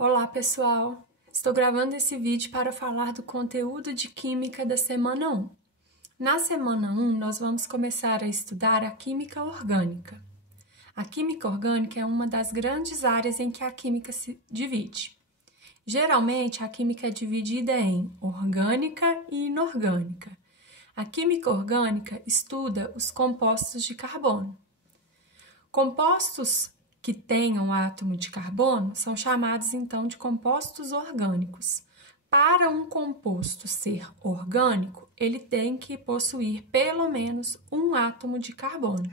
Olá, pessoal! Estou gravando esse vídeo para falar do conteúdo de Química da semana 1. Na semana 1, nós vamos começar a estudar a Química Orgânica. A Química Orgânica é uma das grandes áreas em que a Química se divide. Geralmente, a Química é dividida em orgânica e inorgânica. A Química Orgânica estuda os compostos de carbono. Compostos que tenham átomo de carbono são chamados então de compostos orgânicos. Para um composto ser orgânico, ele tem que possuir pelo menos um átomo de carbono.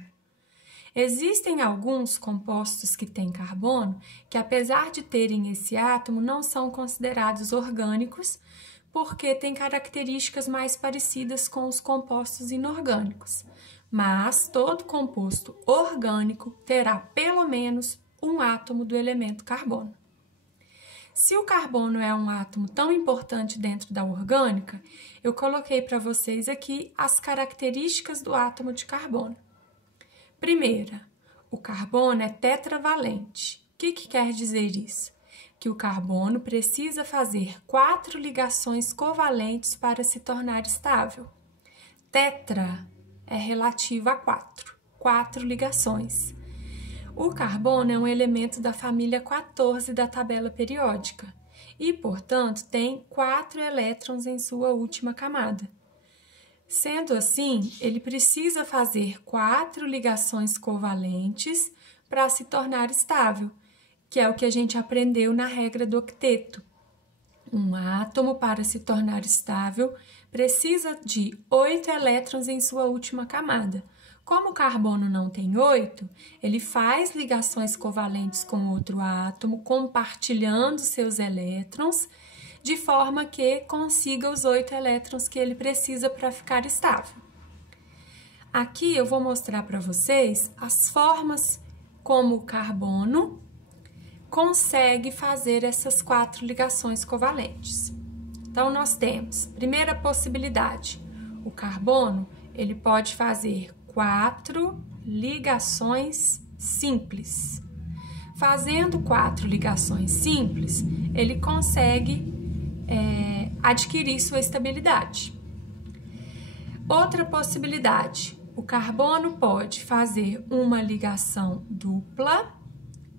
Existem alguns compostos que têm carbono que, apesar de terem esse átomo, não são considerados orgânicos porque têm características mais parecidas com os compostos inorgânicos. Mas todo composto orgânico terá pelo menos um átomo do elemento carbono. Se o carbono é um átomo tão importante dentro da orgânica, eu coloquei para vocês aqui as características do átomo de carbono. Primeira, o carbono é tetravalente. O que quer dizer isso? Que o carbono precisa fazer 4 ligações covalentes para se tornar estável. Tetra é relativo a 4 ligações. O carbono é um elemento da família 14 da tabela periódica e, portanto, tem 4 elétrons em sua última camada. Sendo assim, ele precisa fazer 4 ligações covalentes para se tornar estável, que é o que a gente aprendeu na regra do octeto. Um átomo, para se tornar estável, precisa de 8 elétrons em sua última camada. Como o carbono não tem 8, ele faz ligações covalentes com outro átomo, compartilhando seus elétrons, de forma que consiga os 8 elétrons que ele precisa para ficar estável. Aqui eu vou mostrar para vocês as formas como o carbono consegue fazer essas 4 ligações covalentes. Então, nós temos, primeira possibilidade, o carbono, ele pode fazer 4 ligações simples. Fazendo 4 ligações simples, ele consegue adquirir sua estabilidade. Outra possibilidade, o carbono pode fazer uma ligação dupla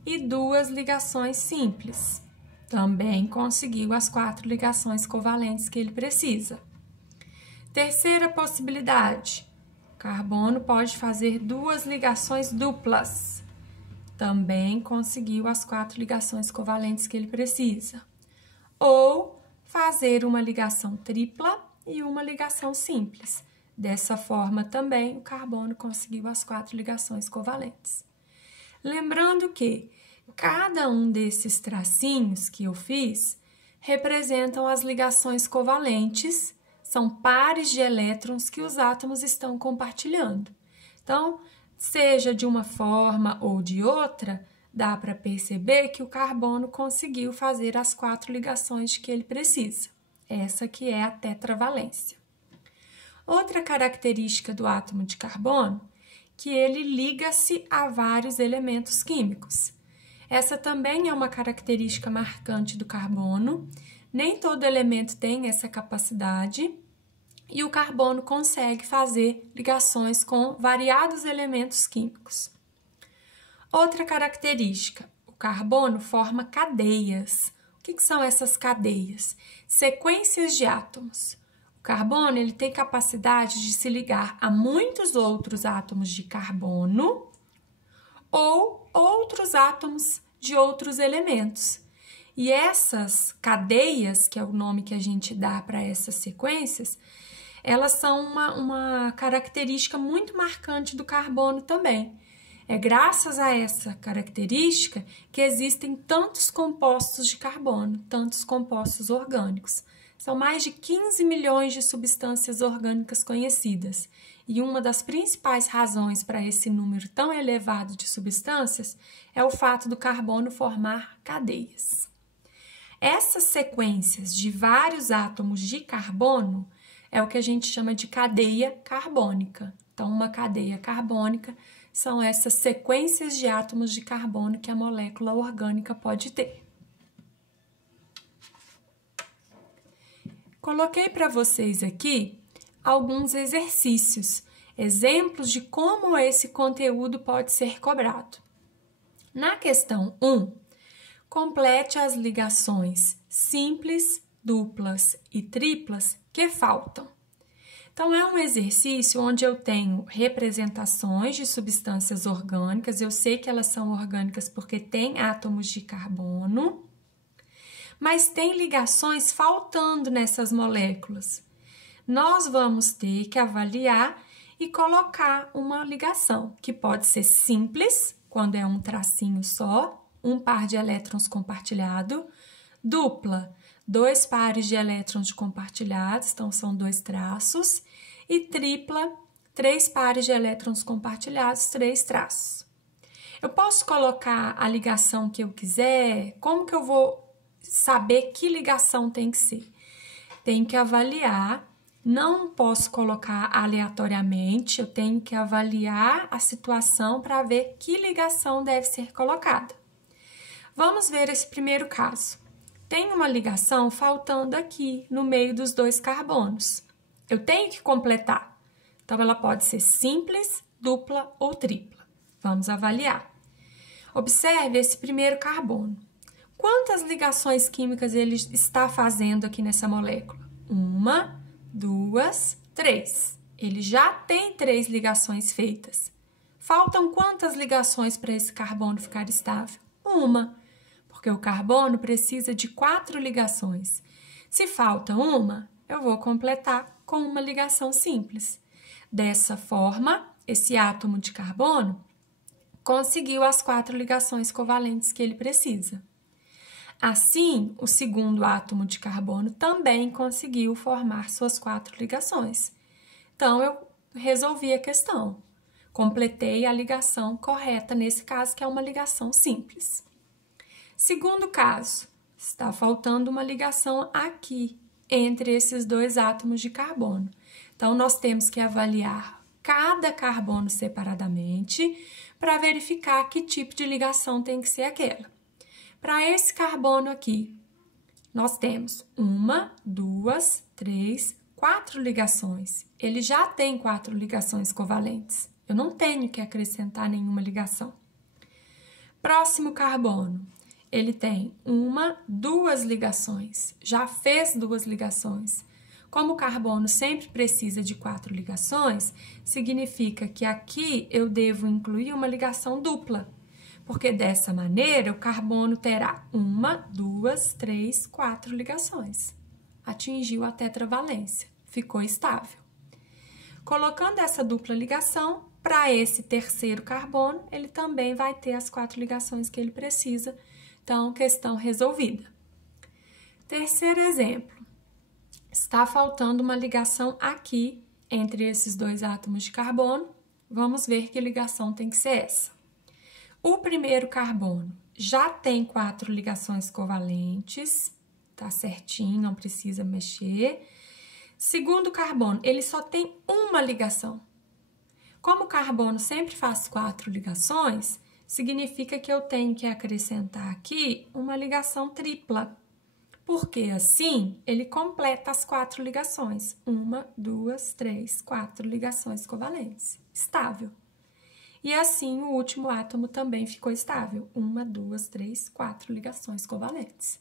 e 2 ligações simples. Também conseguiu as 4 ligações covalentes que ele precisa. Terceira possibilidade, o carbono pode fazer 2 ligações duplas. Também conseguiu as 4 ligações covalentes que ele precisa. Ou fazer uma ligação tripla e uma ligação simples. Dessa forma também o carbono conseguiu as 4 ligações covalentes. Lembrando que cada um desses tracinhos que eu fiz representam as ligações covalentes, são pares de elétrons que os átomos estão compartilhando. Então, seja de uma forma ou de outra, dá para perceber que o carbono conseguiu fazer as 4 ligações que ele precisa. Essa que é a tetravalência. Outra característica do átomo de carbono, que ele liga-se a vários elementos químicos. Essa também é uma característica marcante do carbono. Nem todo elemento tem essa capacidade e o carbono consegue fazer ligações com variados elementos químicos. Outra característica, o carbono forma cadeias. O que são essas cadeias? Sequências de átomos. O carbono ele tem capacidade de se ligar a muitos outros átomos de carbono ou outros átomos de outros elementos. E essas cadeias, que é o nome que a gente dá para essas sequências, elas são uma característica muito marcante do carbono também. É graças a essa característica que existem tantos compostos de carbono, tantos compostos orgânicos. São mais de 15 milhões de substâncias orgânicas conhecidas. E uma das principais razões para esse número tão elevado de substâncias é o fato do carbono formar cadeias. Essas sequências de vários átomos de carbono é o que a gente chama de cadeia carbônica. Então, uma cadeia carbônica são essas sequências de átomos de carbono que a molécula orgânica pode ter. Coloquei para vocês aqui alguns exercícios, exemplos de como esse conteúdo pode ser cobrado. Na questão 1, complete as ligações simples, duplas e triplas que faltam. Então, é um exercício onde eu tenho representações de substâncias orgânicas, eu sei que elas são orgânicas porque têm átomos de carbono, mas tem ligações faltando nessas moléculas. Nós vamos ter que avaliar e colocar uma ligação, que pode ser simples, quando é um tracinho só, um par de elétrons compartilhado, dupla, 2 pares de elétrons compartilhados, então são 2 traços, e tripla, 3 pares de elétrons compartilhados, 3 traços. Eu posso colocar a ligação que eu quiser? Como que eu vou saber que ligação tem que ser? Tem que avaliar, não posso colocar aleatoriamente, eu tenho que avaliar a situação para ver que ligação deve ser colocada. Vamos ver esse primeiro caso. Tem uma ligação faltando aqui no meio dos 2 carbonos. Eu tenho que completar. Então, ela pode ser simples, dupla ou tripla. Vamos avaliar. Observe esse primeiro carbono. Quantas ligações químicas ele está fazendo aqui nessa molécula? 1, 2, 3. Ele já tem 3 ligações feitas. Faltam quantas ligações para esse carbono ficar estável? 1. Porque o carbono precisa de 4 ligações. Se falta uma, eu vou completar com uma ligação simples. Dessa forma, esse átomo de carbono conseguiu as 4 ligações covalentes que ele precisa. Assim, o segundo átomo de carbono também conseguiu formar suas 4 ligações. Então, eu resolvi a questão. Completei a ligação correta nesse caso, que é uma ligação simples. Segundo caso, está faltando uma ligação aqui entre esses 2 átomos de carbono. Então, nós temos que avaliar cada carbono separadamente para verificar que tipo de ligação tem que ser aquela. Para esse carbono aqui, nós temos 1, 2, 3, 4 ligações. Ele já tem 4 ligações covalentes. Eu não tenho que acrescentar nenhuma ligação. Próximo carbono. Ele tem 1, 2 ligações, já fez 2 ligações. Como o carbono sempre precisa de 4 ligações, significa que aqui eu devo incluir uma ligação dupla, porque dessa maneira o carbono terá 1, 2, 3, 4 ligações. Atingiu a tetravalência, ficou estável. Colocando essa dupla ligação, para esse terceiro carbono, ele também vai ter as 4 ligações que ele precisa. Então, questão resolvida. Terceiro exemplo. Está faltando uma ligação aqui entre esses 2 átomos de carbono. Vamos ver que ligação tem que ser essa. O primeiro carbono já tem 4 ligações covalentes, tá certinho, não precisa mexer. Segundo carbono, ele só tem uma ligação. Como o carbono sempre faz 4 ligações, significa que eu tenho que acrescentar aqui uma ligação tripla, porque assim ele completa as 4 ligações. 1, 2, 3, 4 ligações covalentes, estável. E assim o último átomo também ficou estável. 1, 2, 3, 4 ligações covalentes.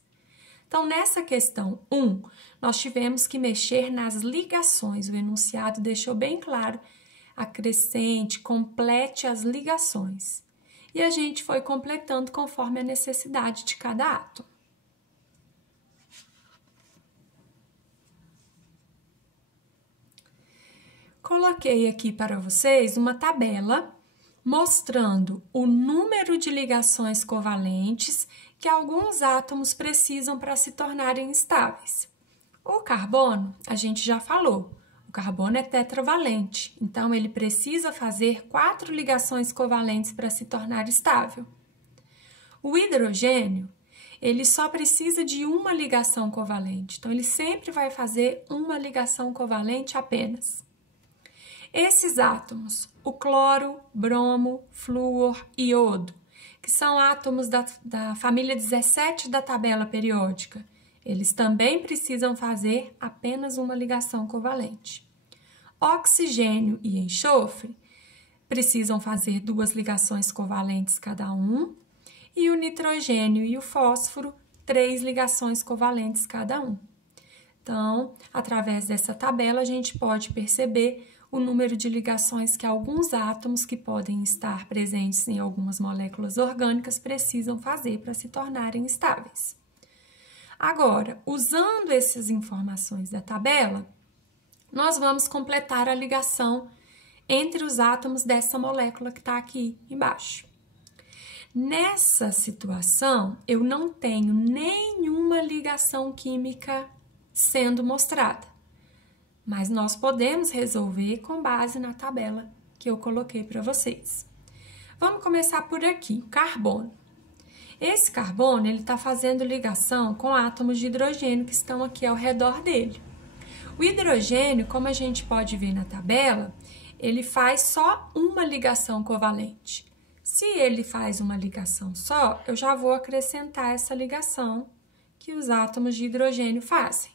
Então, nessa questão 1, nós tivemos que mexer nas ligações. O enunciado deixou bem claro: acrescente, complete as ligações. E a gente foi completando conforme a necessidade de cada átomo. Coloquei aqui para vocês uma tabela mostrando o número de ligações covalentes que alguns átomos precisam para se tornarem estáveis. O carbono, a gente já falou, o carbono é tetravalente, então ele precisa fazer 4 ligações covalentes para se tornar estável. O hidrogênio, ele só precisa de uma ligação covalente, então ele sempre vai fazer uma ligação covalente apenas. Esses átomos, o cloro, bromo, flúor e iodo, que são átomos da família 17 da tabela periódica, Eles também precisam fazer apenas uma ligação covalente. Oxigênio e enxofre precisam fazer 2 ligações covalentes cada um, e o nitrogênio e o fósforo, 3 ligações covalentes cada um. Então, através dessa tabela, a gente pode perceber o número de ligações que alguns átomos que podem estar presentes em algumas moléculas orgânicas precisam fazer para se tornarem estáveis. Agora, usando essas informações da tabela, nós vamos completar a ligação entre os átomos dessa molécula que está aqui embaixo. Nessa situação, eu não tenho nenhuma ligação química sendo mostrada, mas nós podemos resolver com base na tabela que eu coloquei para vocês. Vamos começar por aqui, o carbono. Esse carbono, ele está fazendo ligação com átomos de hidrogênio que estão aqui ao redor dele. O hidrogênio, como a gente pode ver na tabela, ele faz só uma ligação covalente. Se ele faz uma ligação só, eu já vou acrescentar essa ligação que os átomos de hidrogênio fazem.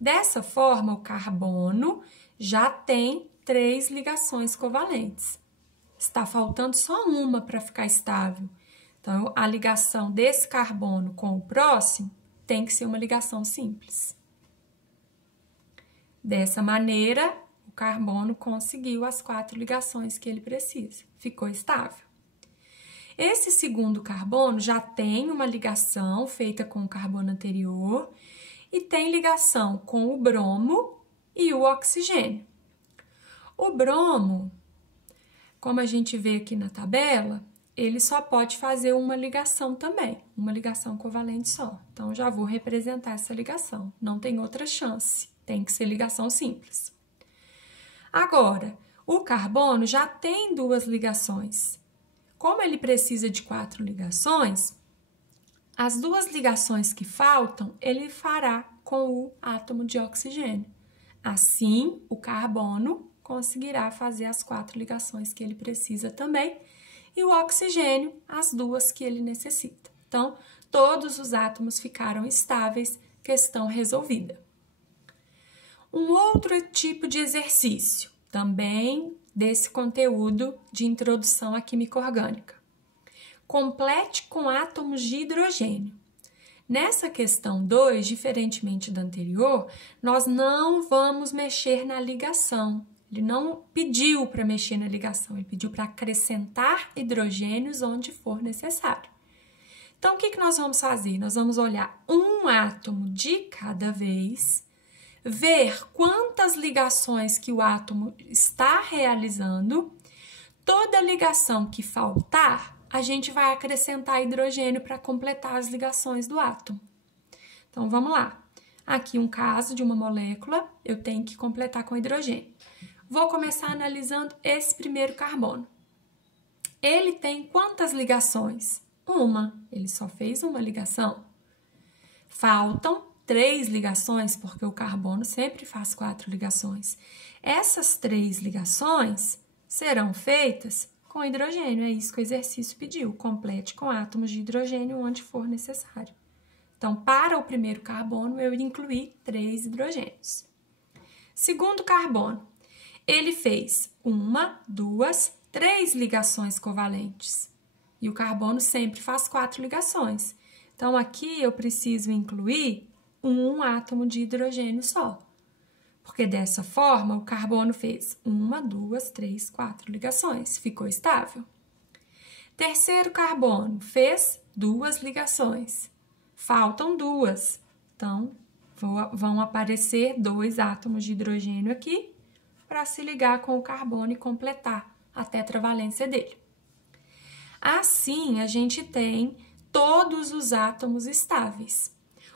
Dessa forma, o carbono já tem 3 ligações covalentes. Está faltando só uma para ficar estável. Então, a ligação desse carbono com o próximo tem que ser uma ligação simples. Dessa maneira, o carbono conseguiu as 4 ligações que ele precisa, ficou estável. Esse segundo carbono já tem uma ligação feita com o carbono anterior e tem ligação com o bromo e o oxigênio. O bromo, como a gente vê aqui na tabela, ele só pode fazer uma ligação também, uma ligação covalente só. Então, já vou representar essa ligação, não tem outra chance, tem que ser ligação simples. Agora, o carbono já tem 2 ligações. Como ele precisa de 4 ligações, as 2 ligações que faltam, ele fará com o átomo de oxigênio. Assim, o carbono conseguirá fazer as 4 ligações que ele precisa também, e o oxigênio, as 2 que ele necessita. Então, todos os átomos ficaram estáveis, questão resolvida. Um outro tipo de exercício, também desse conteúdo de introdução à química orgânica. Complete com átomos de hidrogênio. Nessa questão 2, diferentemente da anterior, nós não vamos mexer na ligação. Ele não pediu para mexer na ligação, ele pediu para acrescentar hidrogênios onde for necessário. Então, o que nós vamos fazer? Nós vamos olhar um átomo de cada vez, ver quantas ligações que o átomo está realizando. Toda ligação que faltar, a gente vai acrescentar hidrogênio para completar as ligações do átomo. Então, vamos lá. Aqui um caso de uma molécula, eu tenho que completar com hidrogênio. Vou começar analisando esse primeiro carbono. Ele tem quantas ligações? Uma. Ele só fez uma ligação. Faltam 3 ligações, porque o carbono sempre faz 4 ligações. Essas 3 ligações serão feitas com hidrogênio. É isso que o exercício pediu. Complete com átomos de hidrogênio onde for necessário. Então, para o primeiro carbono, eu incluí 3 hidrogênios. Segundo carbono, ele fez 1, 2, 3 ligações covalentes. E o carbono sempre faz 4 ligações. Então, aqui eu preciso incluir um átomo de hidrogênio só. Porque dessa forma, o carbono fez 1, 2, 3, 4 ligações. Ficou estável. Terceiro carbono fez 2 ligações. Faltam 2. Então, vão aparecer 2 átomos de hidrogênio aqui para se ligar com o carbono e completar a tetravalência dele. Assim, a gente tem todos os átomos estáveis.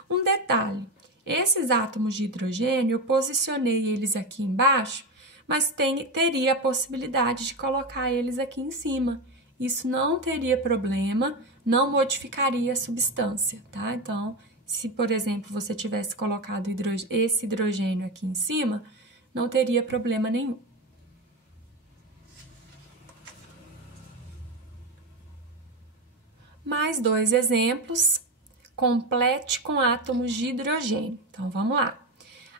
Um detalhe, esses átomos de hidrogênio, eu posicionei eles aqui embaixo, mas teria a possibilidade de colocar eles aqui em cima. Isso não teria problema, não modificaria a substância, tá? Então, se, por exemplo, você tivesse colocado esse hidrogênio aqui em cima, não teria problema nenhum. Mais 2 exemplos. complete com átomos de hidrogênio. Então, vamos lá.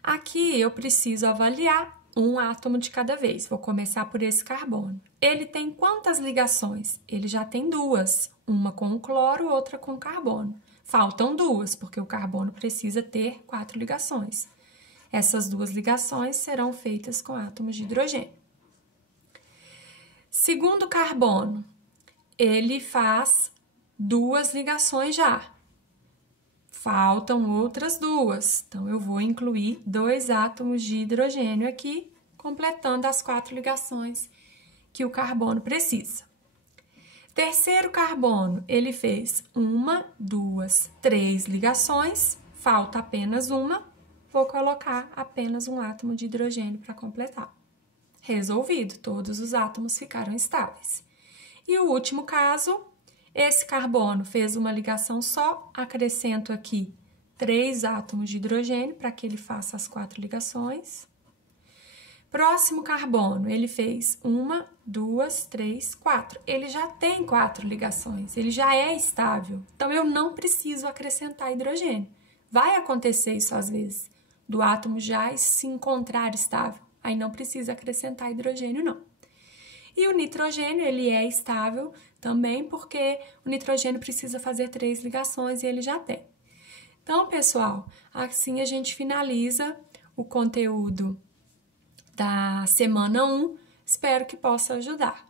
Aqui eu preciso avaliar um átomo de cada vez. Vou começar por esse carbono. Ele tem quantas ligações? Ele já tem duas, uma com o cloro, outra com o carbono. Faltam duas, porque o carbono precisa ter 4 ligações. Essas 2 ligações serão feitas com átomos de hidrogênio. Segundo carbono, ele faz 2 ligações já. Faltam outras 2, então eu vou incluir 2 átomos de hidrogênio aqui, completando as 4 ligações que o carbono precisa. Terceiro carbono, ele fez 1, 2, 3 ligações, falta apenas uma, vou colocar apenas um átomo de hidrogênio para completar. Resolvido, todos os átomos ficaram estáveis. E o último caso, esse carbono fez uma ligação só, acrescento aqui 3 átomos de hidrogênio para que ele faça as 4 ligações. Próximo carbono, ele fez 1, 2, 3, 4. Ele já tem 4 ligações, ele já é estável. Então, eu não preciso acrescentar hidrogênio. Vai acontecer isso às vezes, do átomo já se encontrar estável. Aí não precisa acrescentar hidrogênio, não. E o nitrogênio, ele é estável também porque o nitrogênio precisa fazer 3 ligações e ele já tem. Então, pessoal, assim a gente finaliza o conteúdo da semana 1. Espero que possa ajudar.